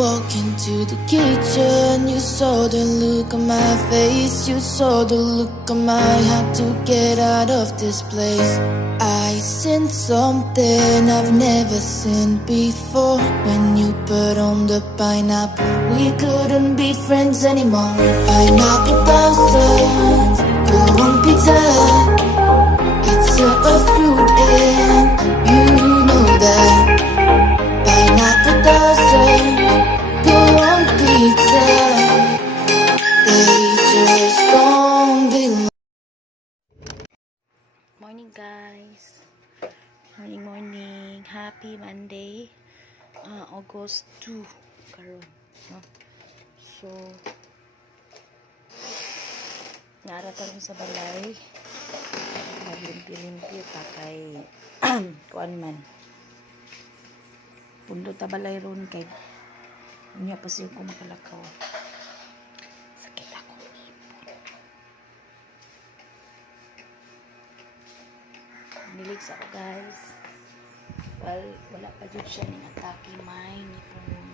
walk into the kitchen, you saw the look on my face, you saw the look on my heart to get out of this place. I seen something I've never seen before. When you put on the pineapple, we couldn't be friends anymore. Pineapple thousand, go on pizza. It's a, Happy Monday. Ah, August 2 karon. No? So Nara ta sa balay. Maglimpi-limpi ta kay kuan man. Pundo ta balay ron kay Unya pa siya ko makalakaw. Sakit ako. Nilig sa ako guys. Well, wala pa dyan siya ng atake may nipon.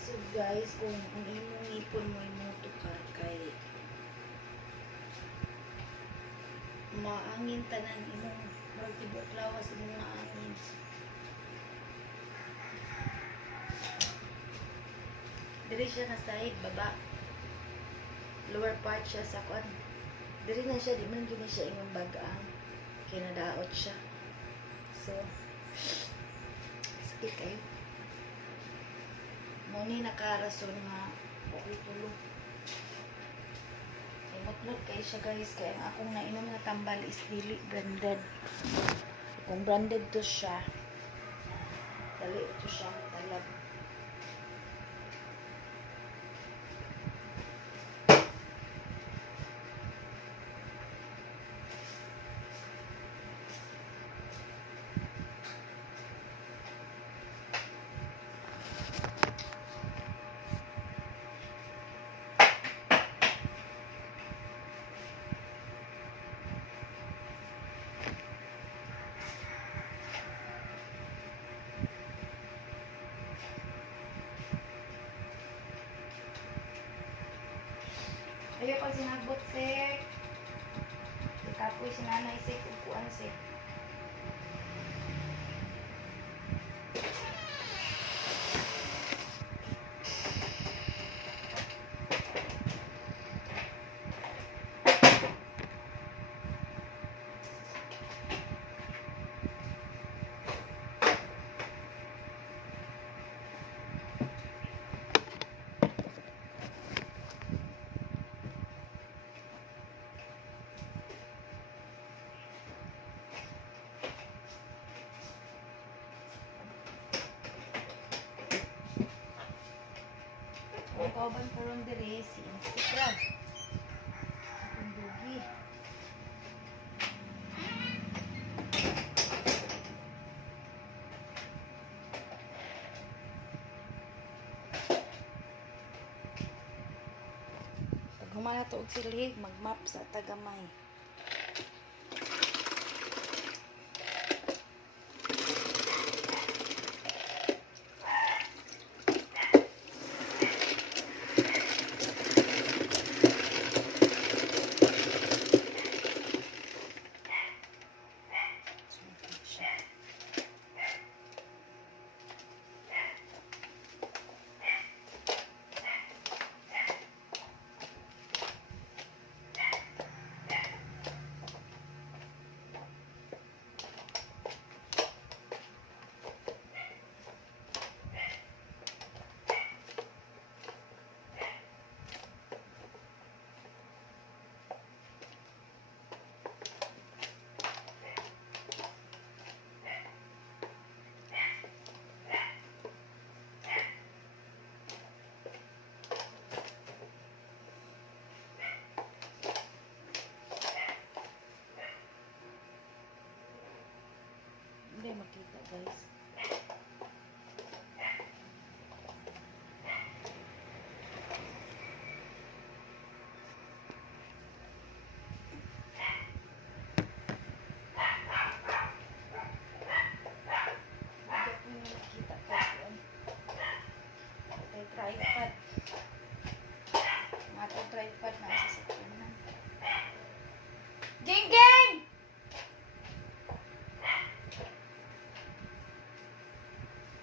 So guys, kung ang imong ipon mo tanan imong murag tibok lawas imong maangin. Diri siya na side baba. Lower part siya sa kwan. Diri na siya di man gini siya imong bagaan. Kaya nadaot siya. So, sakit kayo. Muni nakarason nga okay tulog. Imutlog kayo siya guys kaya ang akong nainom na tambal is dili branded. Kung branded to siya, dali ito siya Ayaw pag sinagbot sir. Ikapoy si nanay sir kung kuan sir. Ang kauban ron dire si Instagram. Ang dugi. Pag humana to og silig, mag-map sa tagamay. Makita guys. Hindi ko yung nakita guys. yun. Kay tripod. Mga to tripod na sa sakyanan. Ging ging!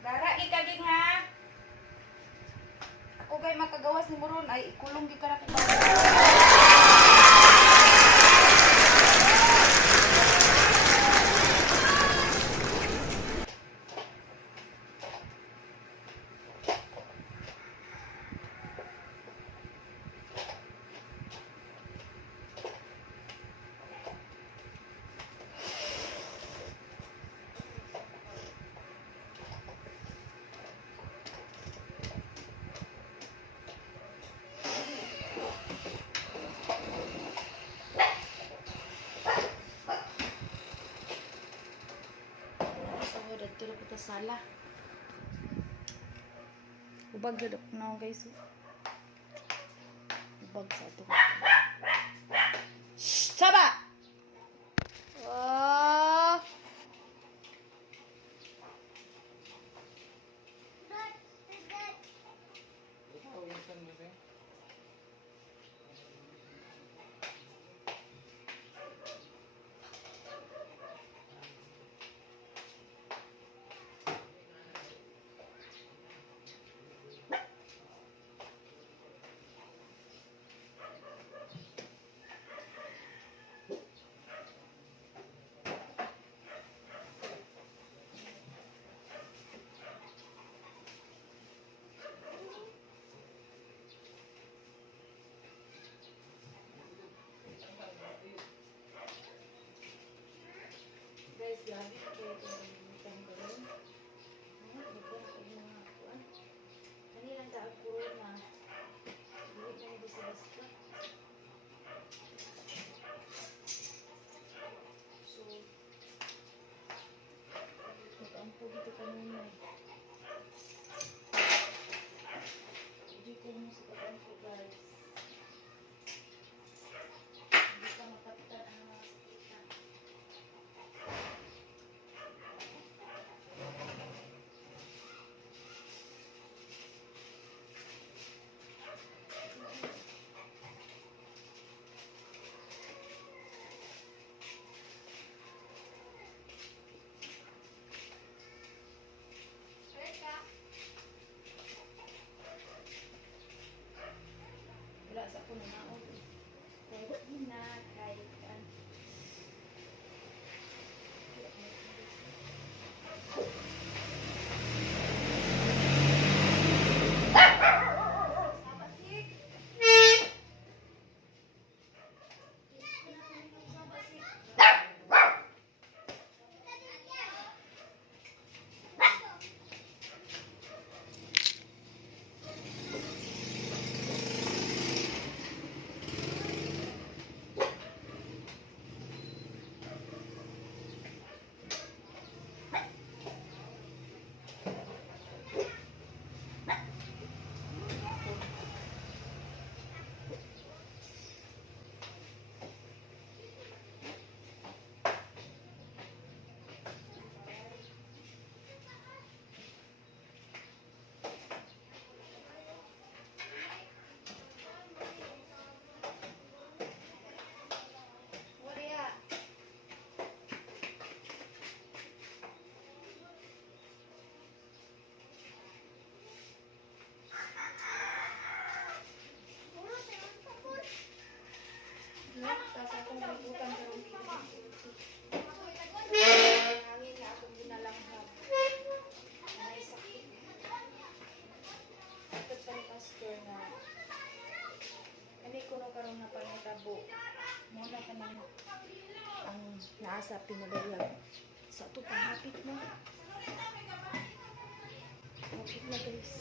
Dara gi ka ging ha. Kay makagawas ni Muron ay ikulong gi ka na So, dito na kita sala. Ubag na dok na guys. Ubag sa. Shh! Saba! Oh! open Hindi ko Hangin na akong ginalanghap. May sakit. Ito pa ni pastor na Ani ko na pangitabo. Muna ka na ang naasa pinadayag. Sa ito panghapit na. Hapit na guys.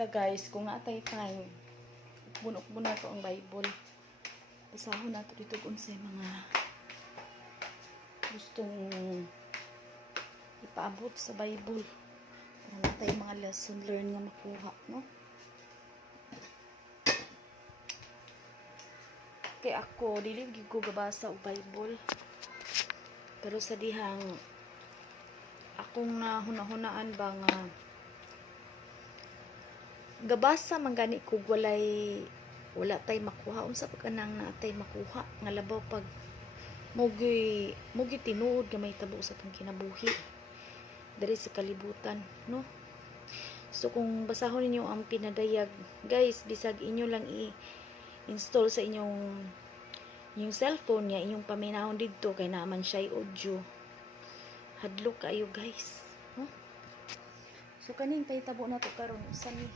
Ta guys, kung natay time, bunok muna to ang Bible. Basahon nato dito kung sa mga gustong ipaabot sa Bible. Para natay mga lesson learn nga makuha, no? Kay ako, dili ko gabasa og Bible. Pero sa dihang akong nahuna-hunaan ba nga gabasa man gani kog walay wala tay makuha. Unsa pa kanang natay makuha? Nga labaw pag mugi mugi tinuod nga may tabo sa tong kinabuhi. Diri sa kalibutan no? So kung basahon ninyo ang pinadayag guys bisag inyo lang i install sa inyong yung cellphone niya inyong paminahon didto kay naman siya audio. Hadlok kayo guys no? so kaning pahitabo na to karon usa ni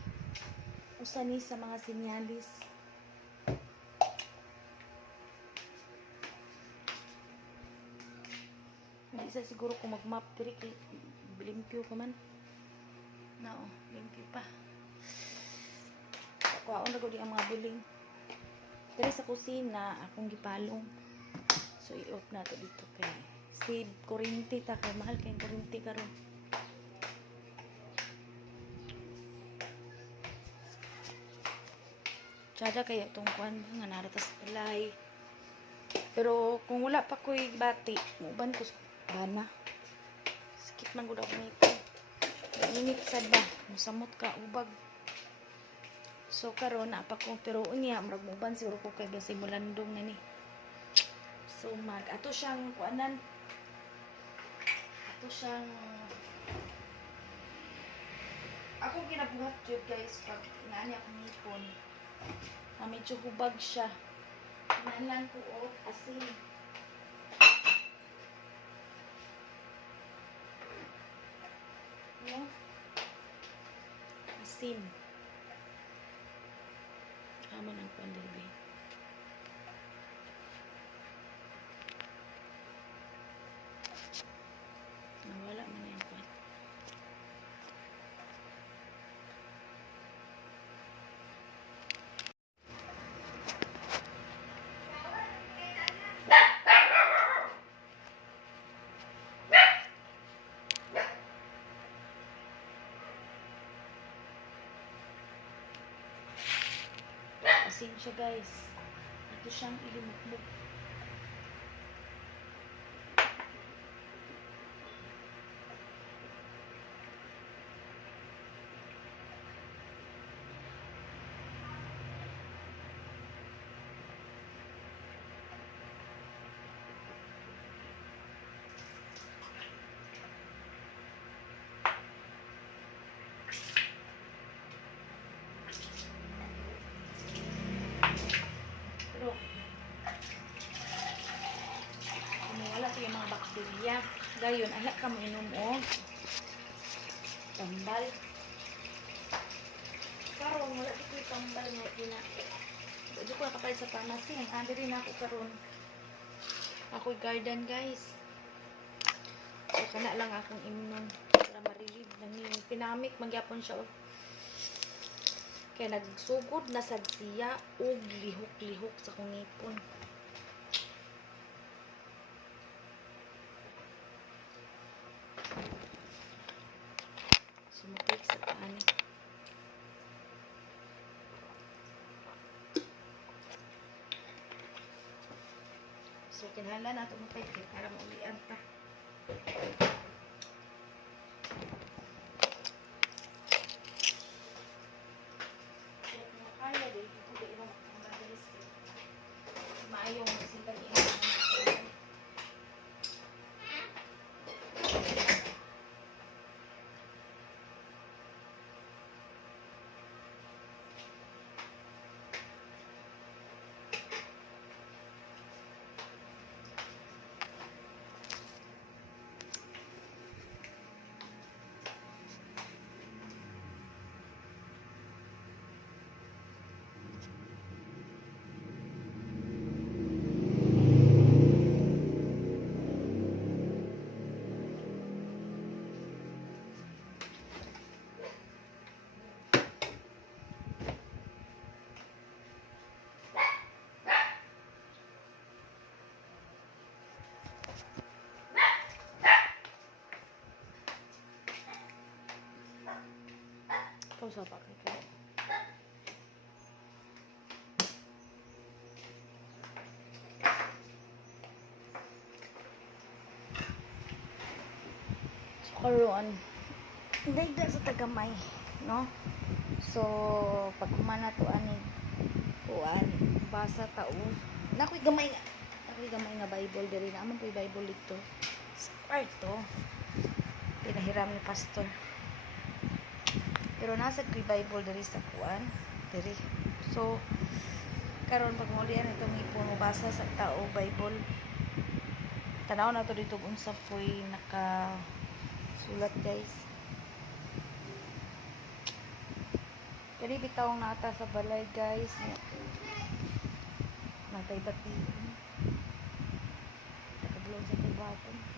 usa ni sa mga sinyalis hindi sa siguro kung mag-map diri kay limpyo ka man. Na oh limpyo pa. Kuhaon na ko di ang mga buling diri sa kusina akong gipalong. So i-off na to dito kay save kurinti ta kay mahal kay kurinti karon Tsada kaya itong kwan nga naratas palay. Pero kung wala pa ko'y bati, muban ko sa bana. Sakit man gud ako nito. Init sad ba? Musamot ka ubag. So karon na pa ko pero unya murag muban siguro ko kay basi mulandong na ni. So mag ato siyang kuanan. Ato siyang ako ginabuhat jud guys pag inaani akong ngipon na medyo hubag siya. Nalan ko o asin. No? Asin. Kama ng pandalbi. Nawala man yung pan. Siya guys. Ito siyang ilumukmuk. Pero, kung wala bakterya, gayon, ala ka mo inom o tambal. Karon wala ko yung tambal nga gina. Di ko nakapalit sa pharmacy. Ang rin ako karon. Ako'y garden guys. So, kana lang akong inom para ma-relieve ng yung pinamik. Magyapon siya. oh. Kaya nagsugod na sad siya og lihok-lihok sa kong ngipon. So, kinahanglan nato mo para maulian ta. Ako sa pa kay So, karoon, dagda sa tagamay, no? So, pag kumana to ani kuan, basa taon. Nakoy gamay nga. Nakoy gamay nga Bible diri na amon koy Bible dito. Start to. Pinahiram ni pastor. Pero nasa Bible diri sa kuan, diri. So, karon pag mulian itong ipon mo basa sa tao Bible. Tanaw na to dito unsa poy naka sulat guys. Kani bitawng nata sa balay guys. Natay bati. Nakablong sa tibaton.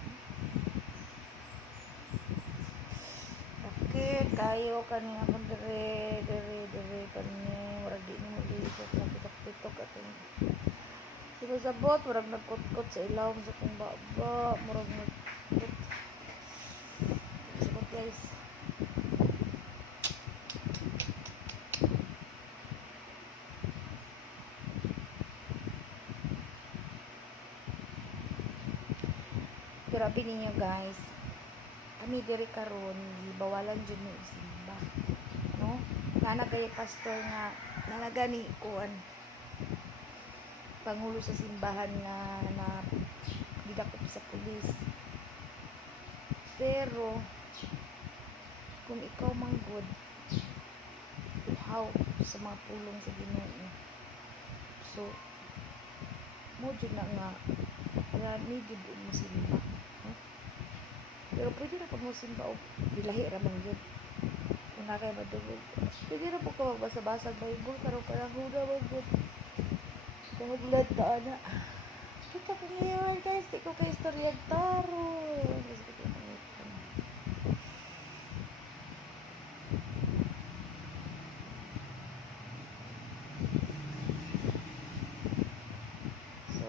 Sakit kayo kani ako dire dire dire kani murag di mo dito sa pitok-pitok atong Sila sa bot, murag nagkot-kot sa ilaw sa kong baba, murag nagkot. Sabot guys. Grabe ninyo guys. Kami diri karon bawalan jud ni simba. No? Kana kay pastor nga nalaga ni kuan pangulo sa simbahan na na gidakop sa pulis. Pero kung ikaw manggod uhaw sa mga pulong sa Ginoo. So mo na nga marami gid mo simba. Pero pwede na pag mo simba o bilahi ra man yun. Kung na kayo madugog. Pwede na po ka magbasa-basa ng Bible pero parang huda man yun. Dahil blood ka na. Kita ko ngayon guys. Di ko kay istorya taro. So,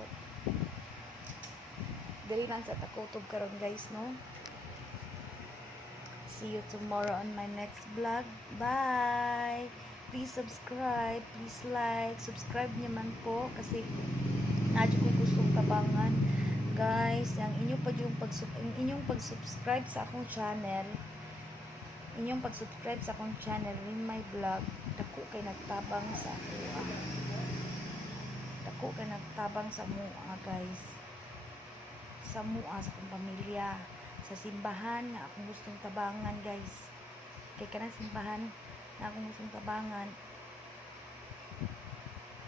dali lang sa takutob karon guys, no? See you tomorrow on my next vlog. Bye! Please subscribe, please like, subscribe niyo man po kasi nadyo ko gustong tabangan. Guys, ang inyong pag yung pag ang inyong pag-subscribe sa akong channel, inyong pag-subscribe sa akong channel in my vlog, dako kay nagtabang sa ako. Dako kay nagtabang sa mua, guys. Sa mua sa akong pamilya, sa simbahan nga akong gustong tabangan, guys. Kay kanang simbahan na akong gustong tabangan.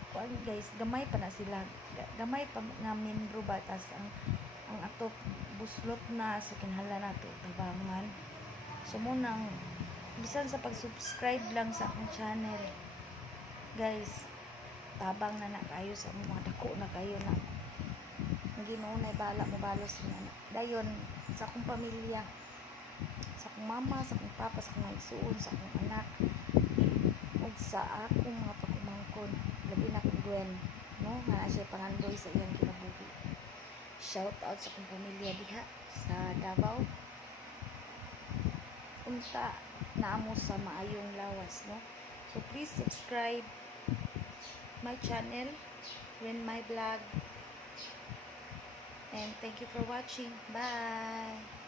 Kuan guys gamay pa na sila. Ga- gamay pa nga membro batas ang ang ato. Buslot na sa kinahanglan nato tabangan. So mo nang bisan sa pag-subscribe lang sa akong channel. Guys tabang na na kayo sa mga dako na kayo na. Ang Ginoo na bala mo balos na. Dayon sa akong pamilya. Sa akong mama, sa akong papa, sa akong isuon, sa akong anak. Ug sa akong mga pagkumangkon. Labi na kong Gwen no? Nga na siya pangandoy sa iyang kinabuhi. Shout out sa akong pamilya diha sa Davao. Unta naamo sa maayong lawas no? So please subscribe my channel when my vlog and thank you for watching. Bye